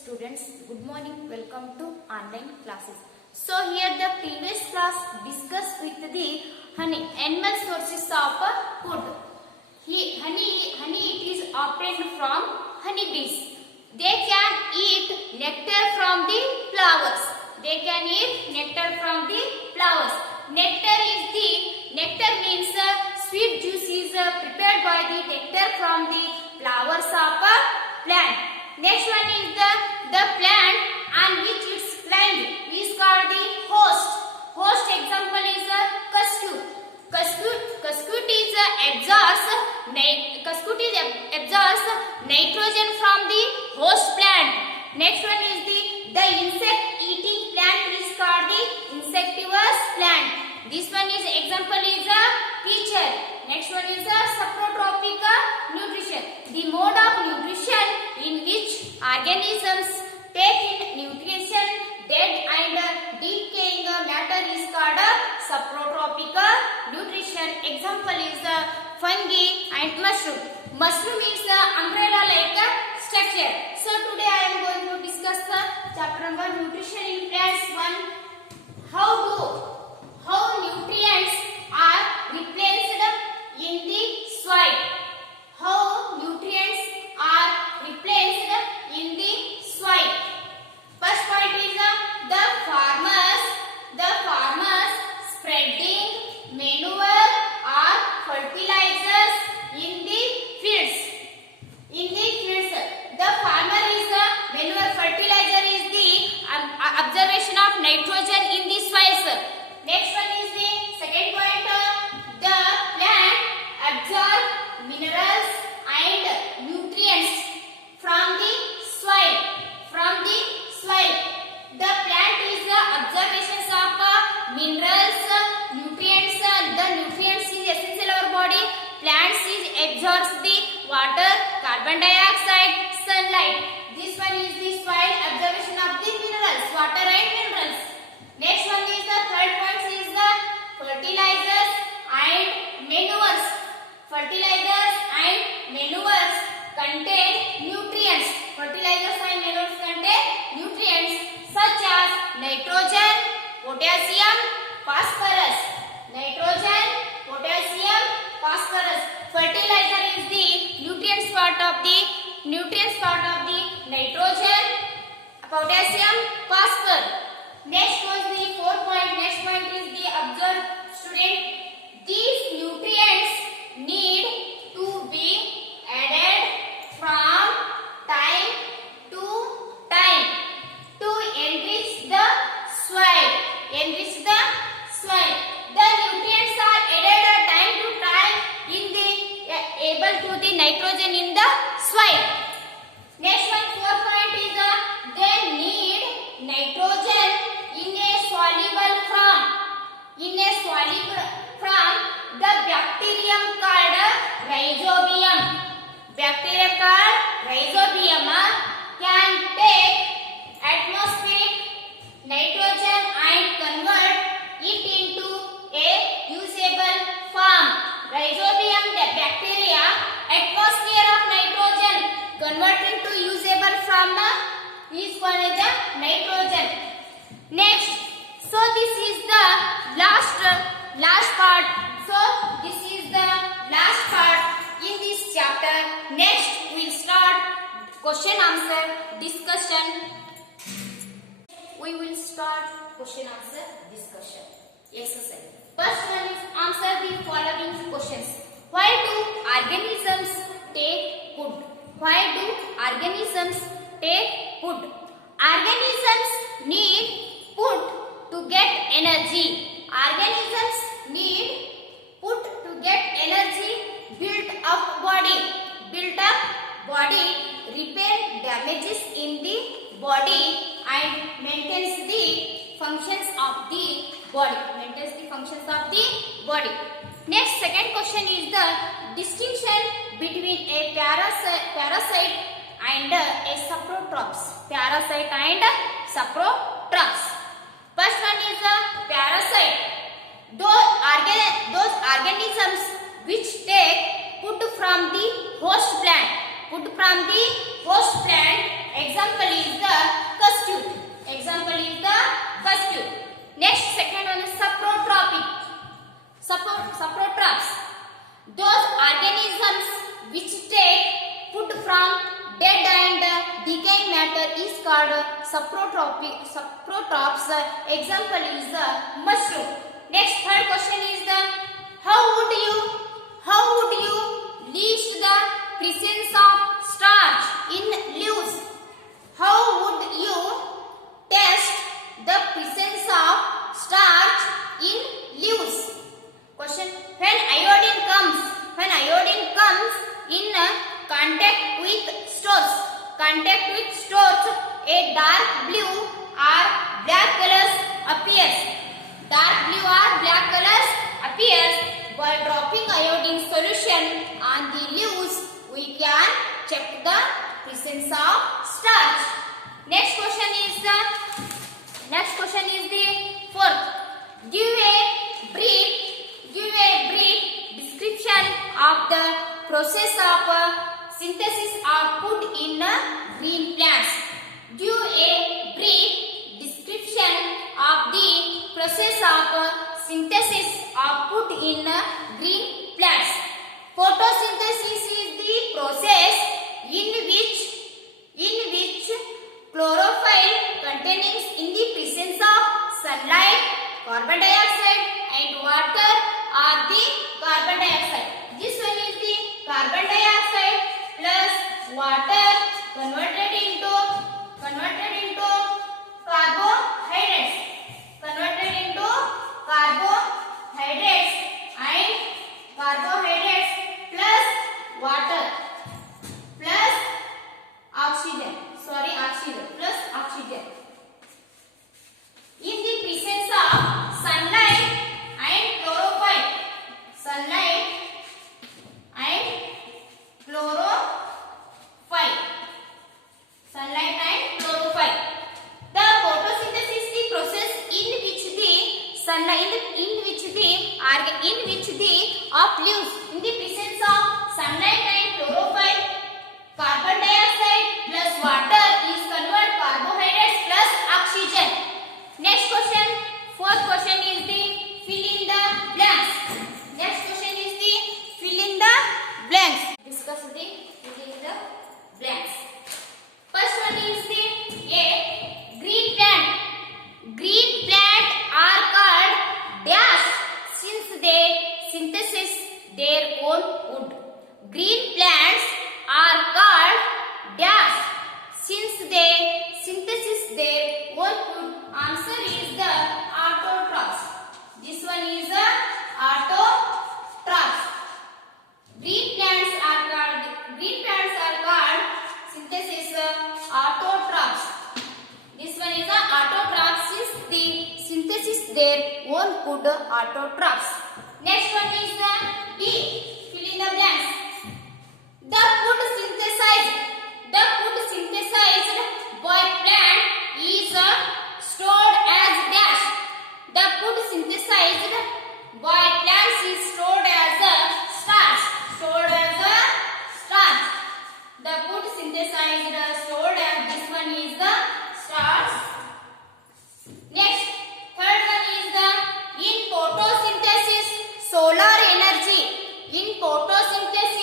students, good morning. Welcome to online classes. So here the previous class discussed with the honey, animal sources of food. Honey it is obtained from honeybees. They can eat nectar from the flowers. They can eat nectar from the flowers. Nectar means sweet juice is prepared by the nectar from the flowers of a plant. Next one is the plant on which it's climbed is called the host. Host example is cuscut. Cuscut is absorbs nitrogen from the host plant. Next one is the insect eating plant is called the insectivorous plant. This one is example is a teacher. Next one is a saprotropic nutrition. The mode of nutrition in which organisms take in nutrition, dead and decaying matter is called saprotropic nutrition. Example is fungi and mushroom. Mushroom is umbrella-like structure. So today I am going to discuss the chapter number nutrition in plants. 1. How nutrients are replaced in the soil. How nutrients are replaced in the soil. First point is the farmers spreading manure or fertilizers in the fields. The farmer is manure fertilizer is the observation of nitrogen in the soils. Next one is the second point. The plant absorb minerals and nutrients from the soil. The plant is the observations of minerals, nutrients. The nutrients is essential our body. Plants is absorbs the water, carbon dioxide, sunlight. This one is the soil observation of the minerals, water and minerals. Next one is the third point is the fertilizers and manures. Fertilizers and manures contain nutrients. Fertilizers and manures contain nutrients such as nitrogen, potassium, phosphorus. Fertilizer is the nutrients part of the nitrogen, potassium, phosphorus. Next was the fourth point. Next point is the observe student. These nutrients need to be added from time to time to enrich the soil. The nutrients are added time to time in the able to the nitrogen in the soil. Next one, fourth point is they need nitrogen in a soluble form. The bacterium called rhizobium. Can take atmospheric nitrogen and convert it into a usable form. Rhizobium, the bacteria, atmosphere of nitrogen convert into usable form is called as nitrogen. Next, so this is the last part. So this is the last part in this chapter. Next we will start question answer discussion. We will start question answer discussion exercise. First one is answer the following questions. Why do organisms take food? Organisms need food to get energy. Build up body, repair damages in the body and maintains the functions of the body. Next, second question is the distinction between a parasite and a saprotrophs. First one is a parasite. Those organisms which take food from the host plant. Example is the underlying matter is called saprotrophs. Example is the mushroom. Next, third question is the how would you list the presence of starch in leaves? How would you test the presence of starch in leaves? Question: when iodine comes in contact with stores, a dark blue or black colors appears. By dropping iodine solution on the leaves, we can check the presence of starch. Next question is the fourth. Give a brief description of the process of synthesis of food in green plants. Give a brief description of the process of synthesis of food in green plants. Photosynthesis is the process in which chlorophyll containing in the presence of sunlight, carbon dioxide and water are the carbon dioxide. This one is the carbon dioxide plus water converted into carbohydrates plus water plus oxygen plus oxygen in the presence of sunlight and chlorophyll. The photosynthesis is the process in which the of leaves in the presence of sunlight and chlorophyll, carbon dioxide plus water is convert carbohydrates plus oxygen. Next question, fourth question is the fill in the blanks. Discuss the fill in the blanks. First one is the A. Green plant. Green plant are called dash since they synthesis their own wood. Green plants are called dash since they synthesis their own wood. Answer is the autotrophs. This one is the autotrophs. Green plants are called synthesis autotrophs. This one is the autotrophs since they synthesis their own food autotrophs. Next one is the B. Fill in the blanks. The food synthesized by plant is stored as dash. The food synthesized by plants is stored as starch. The food synthesized stored as this one is the starch. Next, third one is the in photosynthesis solar energy. In photosynthesis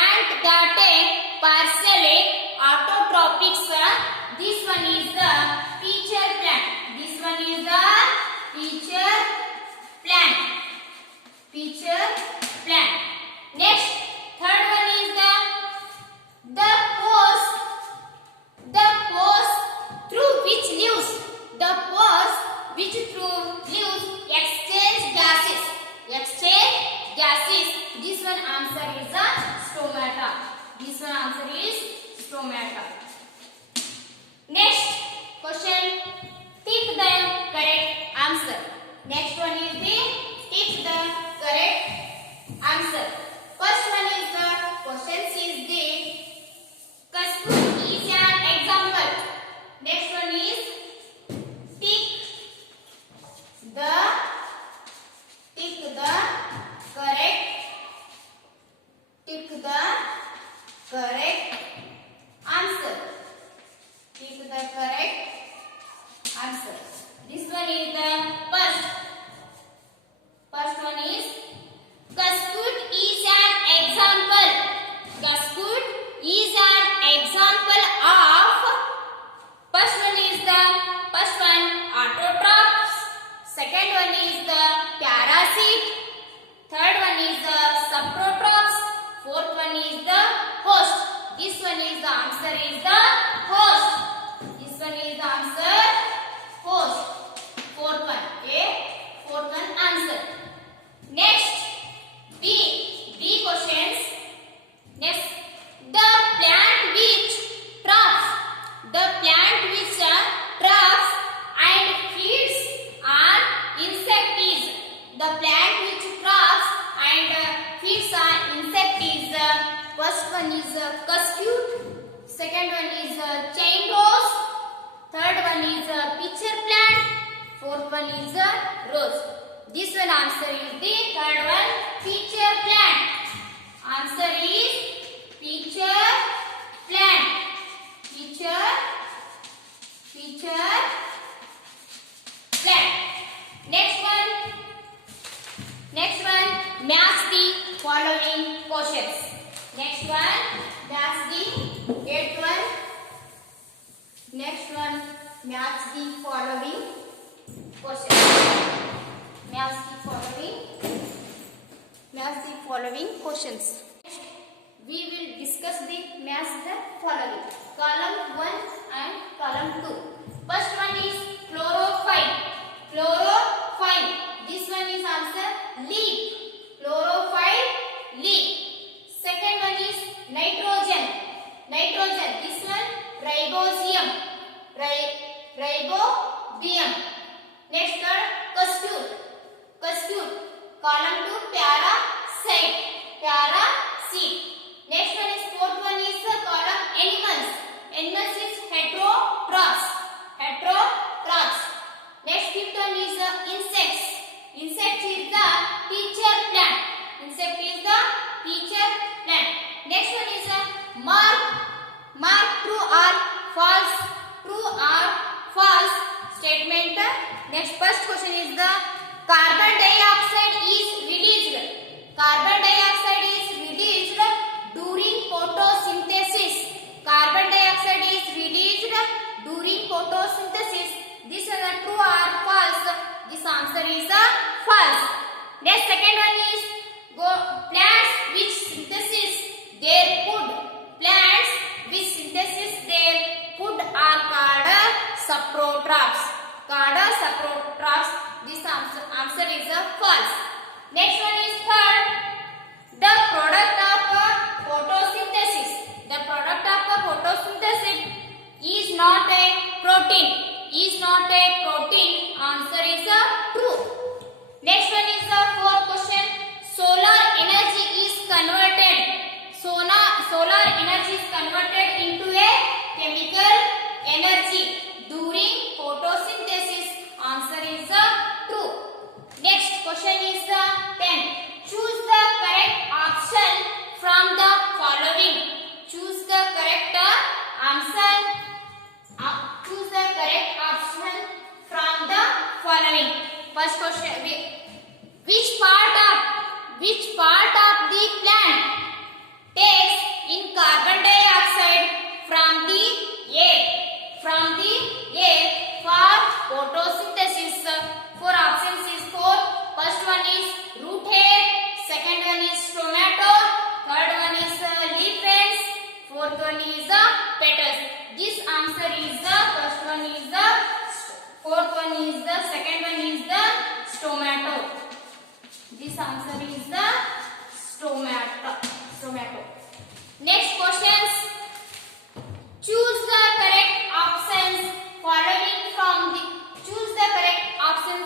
plant that partially autotropics. This one is the feature plant. This one is the feature plant. Feature plant. Next, third one is the pores. The pores through which leaves. The pores which through leaves exchange gases. Exchange gases. This one answer is the stomata. This one answer is stomata. Next question. Tick the correct answer. Next one is the tick the correct answer. First one is the question is the Kasturi is an example. Next one is tick the correct answer. Tick the correct answer. This one is the first one is Custard is an example. Custard is an example of. First one autotrophs. Second one is the parasite. Third one is the saprotrophs. Fourth one is the host. This one is the answer is the host. This one is the answer host. Fourth one. Fourth one answer. Next, B questions. Next, the plant which troughs and feeds on insects. The plant which troughs and feeds on insects. First one is cuscut. Second one is chain rose. Third one is pitcher plant. Fourth one is rose. This one answer is the third one, pitcher plant. Answer is pitcher plant. Pitcher plant. Next one, match the following questions. Next one, match the eighth one. Next one, match the following questions. Match the following questions. Next, we will discuss the match the following. Column 1 and column 2. First one is chlorophyll. Chlorophyll. This one is answer leaf. Chlorophyll leaf. Second one is nitrogen. This one ribosium. Ribobium. Next one custard. Column 2 parasite. Next one is fourth one is the column animals. Animals is heterotrophs. Next fifth one is the insects. Insect is the pitcher plant. Next one is the mark true or false statement. Next first question is the carbon dioxide is released during photosynthesis. This is a true or false? This answer is a false. Next second one is plants which synthesis their food. Are called saprotrophs. This answer is a false. Next one is third. The product of photosynthesis. Is not a protein. Answer is a true. Next one is the fourth question. Solar energy is converted into a chemical energy during photosynthesis. Answer is true. Next question is the 10. Choose the correct option from the following. Choose the correct option from the following. First question, which part of the plant takes in carbon dioxide from the air for photosynthesis. Four options is four. First one is root hair, second one is tomato, third one is leaf veins, fourth one is petals. This answer is the first one is the, fourth one is the, second one is the tomato. This answer is the tomato. Next questions. Choose the correct options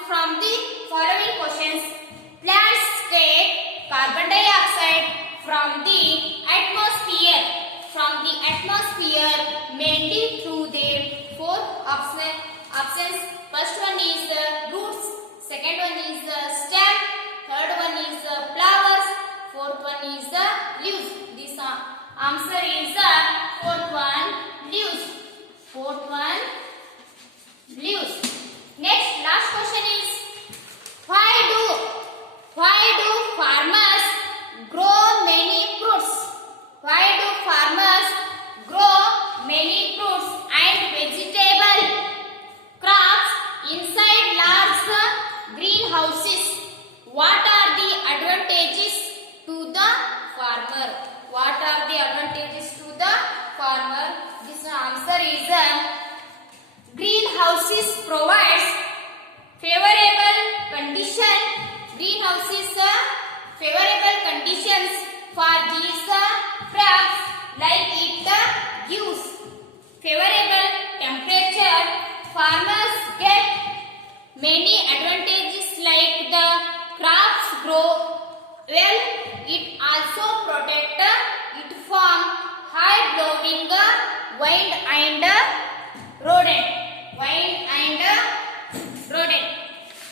from the following questions. Plants take carbon dioxide from the atmosphere mainly through their four options. First one is roots, second one is stem, third one is flowers, fourth one is leaves. This answer is fourth one, leaves. Next, last question is why do farmers grow many fruits? Why do farmers grow many fruits and vegetable crops inside large greenhouses? What are the advantages to the farmer? This answer is greenhouses provides favorable conditions for these crops, like it gives favorable temperature. Farmers get many advantages like the crops grow well. It also protect it from high blowing wind and rodent.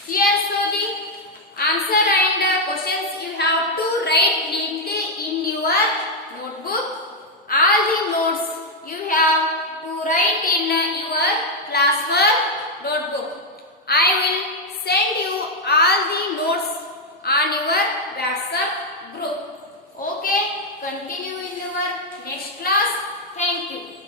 Here so the answer and questions you have to write neatly in your notebook. All the notes you have to write in your classwork notebook. I will send you all the notes on your WhatsApp group. Okay, continue in your next class. Thank you.